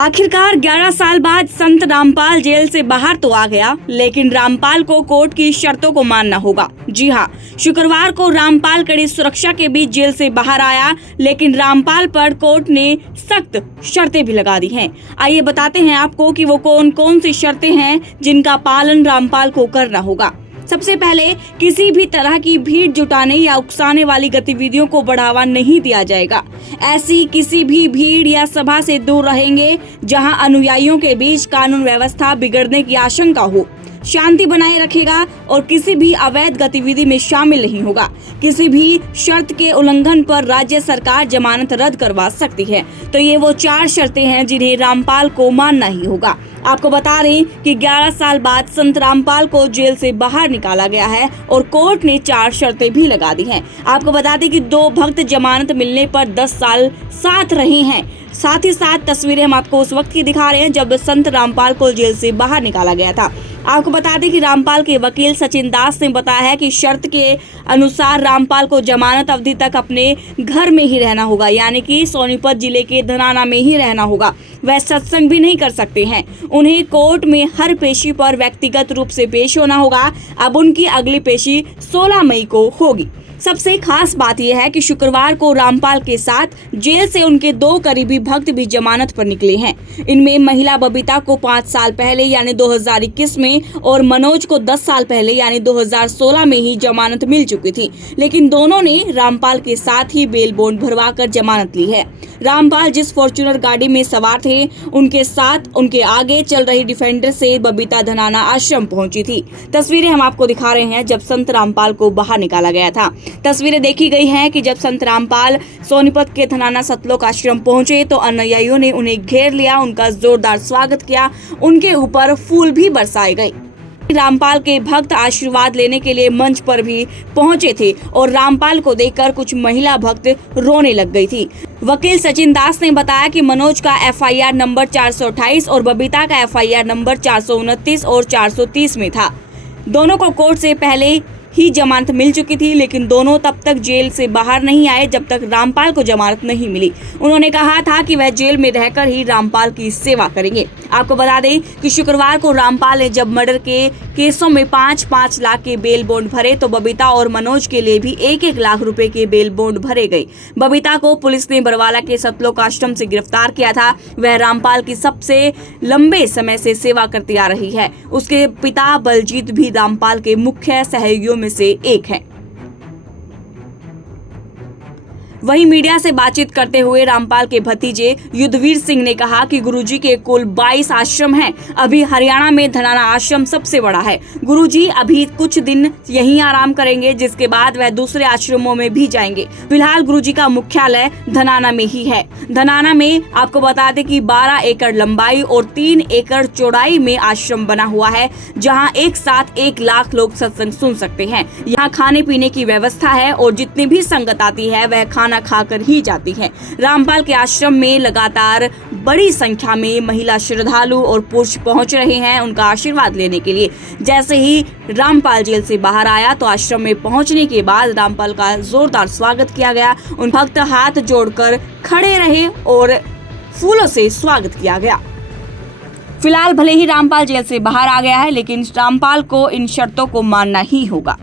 आखिरकार 11 साल बाद संत रामपाल जेल से बाहर तो आ गया, लेकिन रामपाल को कोर्ट की शर्तों को मानना होगा। जी हाँ, शुक्रवार को रामपाल कड़ी सुरक्षा के बीच जेल से बाहर आया, लेकिन रामपाल पर कोर्ट ने सख्त शर्तें भी लगा दी हैं। आइए बताते हैं आपको कि वो कौन कौन सी शर्तें हैं जिनका पालन रामपाल को करना होगा। सबसे पहले, किसी भी तरह की भीड़ जुटाने या उकसाने वाली गतिविधियों को बढ़ावा नहीं दिया जाएगा। ऐसी किसी भी भीड़ या सभा से दूर रहेंगे जहां अनुयायियों के बीच कानून व्यवस्था बिगड़ने की आशंका हो। शांति बनाए रखेगा और किसी भी अवैध गतिविधि में शामिल नहीं होगा। किसी भी शर्त के उल्लंघन पर राज्य सरकार जमानत रद्द करवा सकती है। तो ये वो 4 शर्तें हैं जिन्हें रामपाल को मानना ही होगा। आपको बता रहे कि 11 साल बाद संत रामपाल को जेल से बाहर निकाला गया है और कोर्ट ने 4 शर्तें भी लगा दी हैं। आपको बता दें कि 2 भक्त जमानत मिलने पर 10 साल साथ रहे हैं। साथ ही साथ तस्वीरें हम आपको उस वक्त की दिखा रहे हैं जब संत रामपाल को जेल से बाहर निकाला गया था। आपको बता दें कि रामपाल के वकील सचिन दास ने बताया है कि शर्त के अनुसार रामपाल को जमानत अवधि तक अपने घर में ही रहना होगा, यानी कि सोनीपत जिले के धनाना में ही रहना होगा। वह सत्संग भी नहीं कर सकते हैं। उन्हें कोर्ट में हर पेशी पर व्यक्तिगत रूप से पेश होना होगा। अब उनकी अगली पेशी 16 मई को होगी। सबसे खास बात यह है कि शुक्रवार को रामपाल के साथ जेल से उनके 2 करीबी भक्त भी जमानत पर निकले हैं। इनमें महिला बबीता को 5 साल पहले यानी 2021 में और मनोज को 10 साल पहले यानी 2016 में ही जमानत मिल चुकी थी, लेकिन दोनों ने रामपाल के साथ ही बेल बॉन्ड भरवाकर जमानत ली है। रामपाल जिस फॉर्च्यूनर गाड़ी में सवार थे, उनके साथ उनके आगे चल रही डिफेंडर से बबीता धनाना आश्रम पहुंची थी। तस्वीरें हम आपको दिखा रहे हैं जब संत रामपाल को बाहर निकाला गया था। तस्वीरें देखी गई हैं कि जब संत रामपाल सोनीपत के धनाना सतलोक आश्रम पहुंचे तो अनुयायियों ने उन्हें घेर लिया, उनका जोरदार स्वागत किया, उनके ऊपर फूल भी बरसाए गए। रामपाल के भक्त आशीर्वाद लेने के लिए मंच पर भी पहुंचे थे और रामपाल को देखकर कुछ महिला भक्त रोने लग गई थी। वकील सचिन दास ने बताया कि मनोज का FIR नंबर 428 और बबीता का FIR नंबर 429 और 430 में था। दोनों को कोर्ट से पहले ही जमानत मिल चुकी थी, लेकिन दोनों तब तक जेल से बाहर नहीं आए जब तक रामपाल को जमानत नहीं मिली। उन्होंने कहा था कि वह जेल में रहकर ही रामपाल की सेवा करेंगे। आपको बता दें कि शुक्रवार को रामपाल ने जब मर्डर के केसों में 5-5 लाख के बेल बॉन्ड भरे तो बबीता और मनोज के लिए भी 1-1 लाख रुपए के बेल बॉन्ड भरे गए। बबीता को पुलिस ने बरवाला के सतलोक आश्रम से गिरफ्तार किया था। वह रामपाल की सबसे लंबे समय से सेवा करती आ रही है। उसके पिता बलजीत भी रामपाल के मुख्य सहयोगियों में से एक है। वहीं मीडिया से बातचीत करते हुए रामपाल के भतीजे युद्धवीर सिंह ने कहा कि गुरुजी के कुल 22 आश्रम हैं। अभी हरियाणा में धनाना आश्रम सबसे बड़ा है। गुरुजी अभी कुछ दिन यहीं आराम करेंगे, जिसके बाद वह दूसरे आश्रमों में भी जाएंगे। फिलहाल गुरुजी का मुख्यालय धनाना में ही है। धनाना में आपको बता दें कि 12 एकड़ लंबाई और 3 एकड़ चौड़ाई में आश्रम बना हुआ है, जहां एक साथ 1 लाख लोग सत्संग सुन सकते हैं। यहाँ खाने पीने की व्यवस्था है और जितनी भी संगत आती है वह खाना खाकर ही जाती है। रामपाल के आश्रम में लगातार बड़ी संख्या में महिला श्रद्धालु और पुरुष पहुंच रहे हैं उनका आशीर्वाद लेने के लिए। जैसे ही रामपाल जेल से बाहर आया तो आश्रम में पहुंचने के बाद रामपाल का जोरदार स्वागत किया गया। उन भक्त हाथ जोड़कर खड़े रहे और फूलों से स्वागत किया गया। फिलहाल भले ही रामपाल जेल से बाहर आ गया है, लेकिन रामपाल को इन शर्तों को मानना ही होगा।